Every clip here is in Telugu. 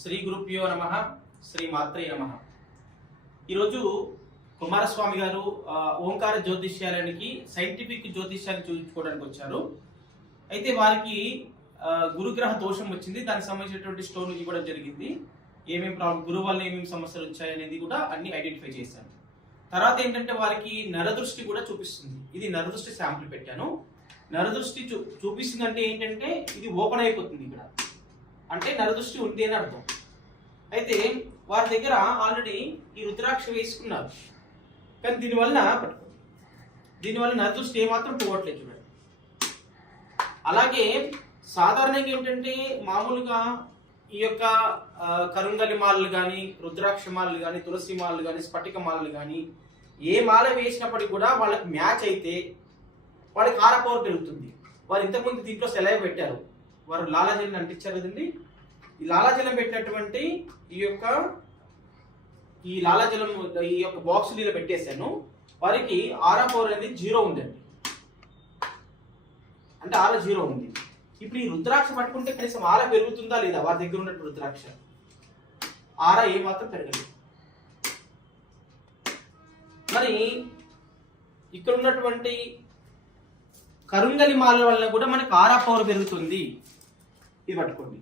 శ్రీ గురుప్యో నమ శ్రీ మాత్రే నమ. ఈరోజు కుమారస్వామి గారు ఓంకార జ్యోతిష్యాలయానికి సైంటిఫిక్ జ్యోతిష్యాన్ని చూపించుకోవడానికి వచ్చారు. అయితే వారికి గురుగ్రహ దోషం వచ్చింది. దానికి సంబంధించినటువంటి స్టోన్ ఇవ్వడం జరిగింది. ఏమేమి ప్రాబ్లం గురువు వల్ల ఏమేమి సమస్యలు వచ్చాయి అనేది కూడా అన్ని ఐడెంటిఫై చేశాను తర్వాత ఏంటంటే వారికి నరదృష్టి కూడా చూపిస్తుంది. ఇది నరదృష్టి శాంపుల్ పెట్టాను. నరదృష్టి చూ చూపిస్తుంది అంటే ఏంటంటే ఇది ఓపెన్ అయిపోతుంది ఇక్కడ. అంటే నరదృష్టి ఉంది అని అర్థం. అయితే వారి దగ్గర ఆల్రెడీ ఈ రుద్రాక్ష వేసుకున్నారు. కానీ దీనివల్ల దీనివల్ల నరదృష్టి ఏమాత్రం పోవట్లేదు చూడండి. అలాగే సాధారణంగా ఏంటంటే మామూలుగా ఈ యొక్క కరుంగలి మాలలు కానీ రుద్రాక్ష మాలలు కానీ తులసి మాలలు కానీ స్ఫటిక మాలలు కానీ ఏ మాల వేసినప్పటికీ కూడా వాళ్ళకి మ్యాచ్ అయితే వాళ్ళకి కార పెరుగుతుంది వారు ఇంతకుముందు దీంట్లో సెలవు పెట్టారు. వారు లాలాజీని అంటించారు కదండి. ఈ లాలాజలం పెట్టినటువంటి ఈ యొక్క ఈ లాలాజలం ఈ యొక్క బాక్స్ ఇలా పెట్టేశాను. వారికి ఆరా పవర్ అనేది జీరో ఉందండి. అంటే ఆర జీరో ఉంది. ఇప్పుడు ఈ రుద్రాక్ష పట్టుకుంటే కనీసం ఆర పెరుగుతుందా లేదా? వారి దగ్గర ఉన్నట్టు రుద్రాక్ష. ఆర ఏ మాత్రం పెరగలేదు. మరి ఇక్కడ ఉన్నటువంటి కరుంగలి మాల వల్ల కూడా మనకి ఆరా పవర్ పెరుగుతుంది. ఇది పట్టుకోండి.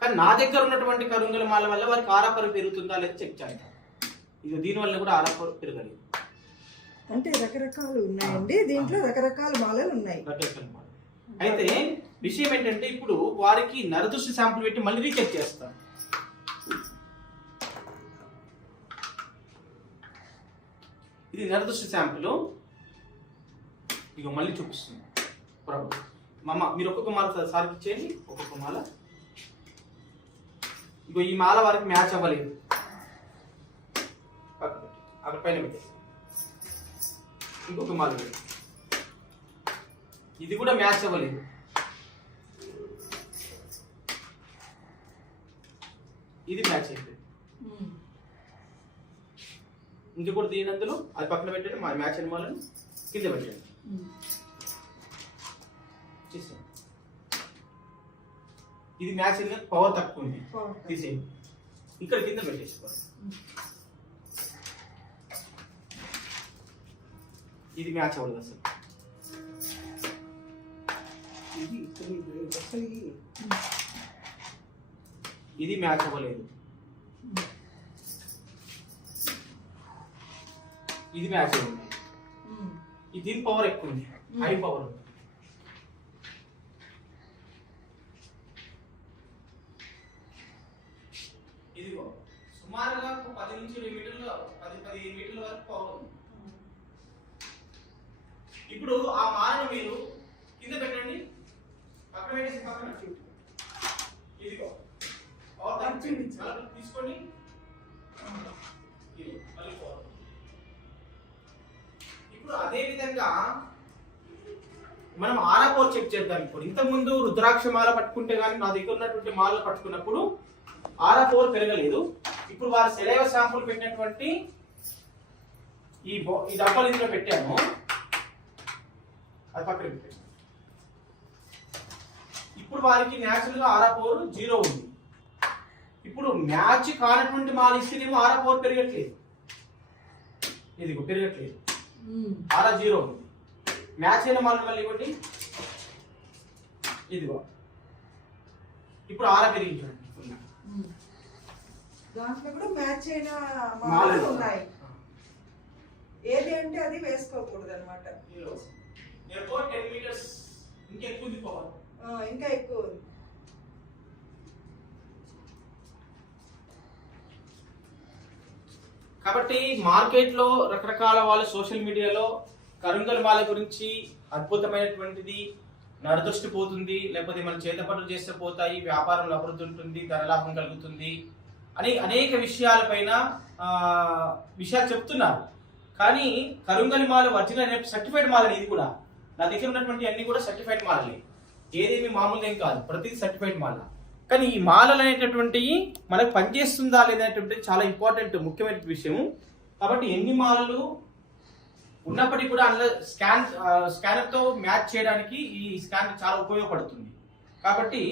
కానీ నా దగ్గర ఉన్నటువంటి కరుంగలి మాల వల్ల వారికి ఆరా పవర్ పెరుగుతుందా లేదా చెక్ చేద్దాం ఇది దీని వల్ల కూడా ఆరా పవర్ పెరగలేదు. అంటే రకరకాలు ఉన్నాయండి. దీంట్లో రకరకాల మాలలు ఉన్నాయి. రకరకాల. అయితే విషయం ఏంటంటే ఇప్పుడు వారికి నరదృష్టి శాంపుల్ పెట్టి మళ్ళీ రీచెక్ చేస్తాం ఇది నరదృష్టి శాంపుల్. ఇక మళ్ళీ చూపిస్తుంది. ప్రభు. మమ్మ మీరు ఒక్కొక్క మాల సార్- సార్కి ఇచ్చేయండి. ఒక్కొక్క మాల. ఇగో ఈ మాల వారికి మ్యాచ్ అవ్వలేదు. పెట్టి. అక్కడ పైన పెట్టేసి ఇంకొక మాల ఇది కూడా మ్యాచ్ అవ్వలేదు. ఇది మ్యాచ్ అయిపోయింది ఇంకొకటి దీని అందులో అది పక్కన పెట్టండి మా మ్యాచ్ అయిన వాళ్ళని కింద పెట్టండి చేసేయండి. ఇది మ్యాచ్ అయిన పవర్ తక్కువ ఉంది. తీసేయండి ఇక్కడ కింద పెట్టేసుకోండి ఇది మ్యాచ్ అవ్వదు అసలు. ఇది మ్యాచ్ అవ్వలేదు. ఇది మ్యాచ్ అవ్వలేదు. దీని పవర్ ఎక్కువ ఉంది హై పవర్ ఉంది. ఇదిగో సుమారుగా పది నుంచి ఇరవై మీటర్ల పది పదిహేను మీటర్ల వరకు పవర్ ఉంది. ఇప్పుడు ఆ మాలను మీరు కింద పెట్టండి. పక్కన పెట్టేసి పక్కన. మనం ఆరా పవర్ చెక్ చేద్దాం ఇప్పుడు. ఇంతకుముందు రుద్రాక్ష మాల పట్టుకుంటే కానీ నా దగ్గర ఉన్నటువంటి మాల పట్టుకున్నప్పుడు ఆరా పవర్ పెరగలేదు. ఇప్పుడు వారు సెలైవ శాంపుల్ పెట్టినటువంటి ఈ ఈ డబ్బాలు ఇందులో పెట్టాము. అది పక్కన పెట్టండి. ఇప్పుడు వారికి న్యాచురల్గా ఆరా పవర్ జీరో ఉంది. ఇప్పుడు మ్యాచ్ కానటువంటి మాల ఇస్తేనేమో ఆరా పవర్ పెరగట్లేదు. ఇదిగో పెరగట్లేదు. ఆరా జీరో ఉంది. మ్యాచ్ అయిన మాల మళ్ళీ ఇవ్వండి ఇదిగో. ఇప్పుడు ఆరా పెరిగించండి దాంట్లో కూడా మ్యాచ్ అయిన మాలలు. ఉన్నాయి. ఏది అంటే అది వేసుకోకూడదు అనమాట Therefore, 10 meters ఇంకెక్కువ ఉంది పవర్. ఇంకా ఎక్కువ ఉంది. కాబట్టి మార్కెట్లో రకరకాల వాళ్ళు సోషల్ మీడియాలో కరుంగల్ మాల గురించి అద్భుతమైనటువంటిది నరదృష్టి పోతుంది లేకపోతే మన చేత పనులు చేస్తే పోతాయి వ్యాపారంలో అభివృద్ధి ఉంటుంది ధనలాభం కలుగుతుంది అని అనేక విషయాలపైన విషయాలు చెప్తున్నారు. కానీ కరుంగలి మాల ఒరిజినల్ సర్టిఫైడ్ మాలని ఇది కూడా. నా దగ్గర ఉన్నటువంటి అన్ని కూడా సర్టిఫైడ్ మాలలే. ఏదేమి మామూలు ఏం కాదు. ప్రతిది సర్టిఫైడ్ మాల. కానీ ఈ మాలలు అనేటటువంటివి మనకు పనిచేస్తుందా లేదనేటువంటిది చాలా ఇంపార్టెంట్ ముఖ్యమైన విషయం కాబట్టి ఎన్ని మాలలు ఉన్నప్పటికీ కూడా అందులో స్కాన్ స్కానర్తో మ్యాచ్ చేయడానికి ఈ స్కాన్ చాలా ఉపయోగపడుతుంది. కాబట్టి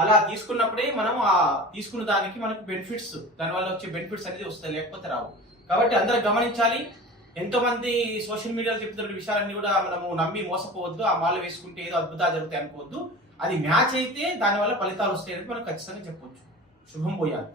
అలా తీసుకున్నప్పుడే మనం ఆ తీసుకున్న దానికి మనకు బెనిఫిట్స్ దానివల్ల వచ్చే బెనిఫిట్స్ అనేది వస్తాయి లేకపోతే రావు. కాబట్టి అందరూ గమనించాలి. ఎంతో మంది సోషల్ మీడియాలో చెప్తున్న విషయాలన్నీ కూడా మనము నమ్మి మోసపోవద్దు ఆ మాల వేసుకుంటే ఏదో అద్భుతాలు జరుగుతాయి అనుకోవద్దు. అది మ్యాచ్ అయితే దానివల్ల ఫలితాలు వస్తాయని మనం ఖచ్చితంగా చెప్పొచ్చు. శుభం పోయాలి